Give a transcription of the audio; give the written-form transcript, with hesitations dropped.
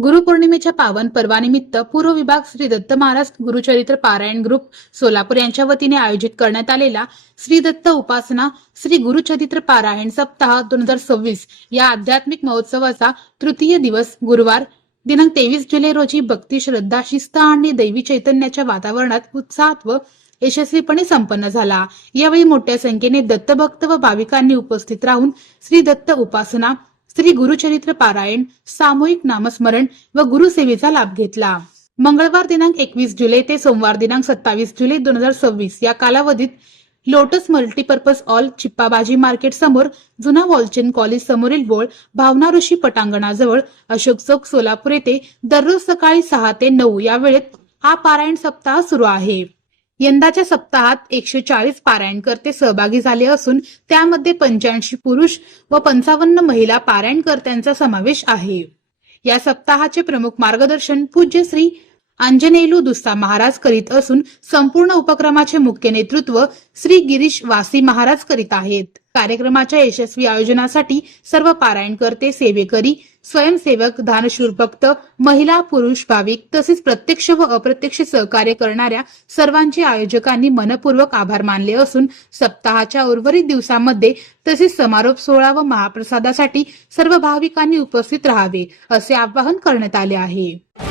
गुरुपौर्णिमेच्या पावन पर्वानिमित्त पूर्व विभाग श्री दत्त महाराज गुरुचरित्र पारायण ग्रुप सोलापूर यांच्या वतीने आयोजित करण्यात आलेला श्री दत्त उपासना श्री गुरुचरित्र पारायण सप्ताह 2026 या आध्यात्मिक महोत्सवाचा तृतीय दिवस गुरुवार दिनांक 23 जुलै रोजी भक्ती, श्रद्धा, शिस्त आणि दैवी चैतन्याच्या वातावरणात उत्साहात व यशस्वीपणे संपन्न झाला। यावेळी मोठ्या संख्येने दत्तभक्त व भाविकांनी उपस्थित राहून श्री दत्त उपासना, श्री गुरुचरित्र पारायण, सामूहिक नामस्मरण व गुरुसेवेचा लाभ घेतला। मंगळवार दिनांक 21 जुलै ते सोमवार दिनांक 27 जुलै 2026 या कालावधीत लोटस मल्टीपर्पज हॉल, चिप्पाबाजी मार्केट समोर, जुना वॉलचंद कॉलेज समोरील बोळ, भावना ऋषी पटांगणाजवळ, अशोक चौक, सोलापूर येथे दररोज सकाळी 6 ते 9 या वेळेत हा पारायण सप्ताह सुरू आहे। यंदाच्या सप्ताहात 140 पारायणकर्ते सहभागी झाले असून त्यामध्ये 85 पुरुष व 55 महिला पारायणकर्त्यांचा समावेश आहे। या सप्ताहाचे प्रमुख मार्गदर्शन पूज्य श्री अंजनेलू दुस्सा महाराज करीत असून संपूर्ण उपक्रमाचे मुख्य नेतृत्व श्री गिरीश वासी महाराज करीत आहेत। कार्यक्रमाच्या यशस्वी आयोजनासाठी सर्व पारायणकर्ते, सेवेकरी, स्वयंसेवक, दानशूर भक्त, महिला, पुरुष, भाविक तसेच प्रत्यक्ष व अप्रत्यक्ष सहकार्य करणाऱ्या सर्वांचे आयोजकांनी मनपूर्वक आभार मानले असून सप्ताहाच्या उर्वरित दिवसांमध्ये तसेच समारोप सोहळा व महाप्रसादासाठी सर्व भाविकांनी उपस्थित राहावे असे आवाहन करण्यात आले आहे।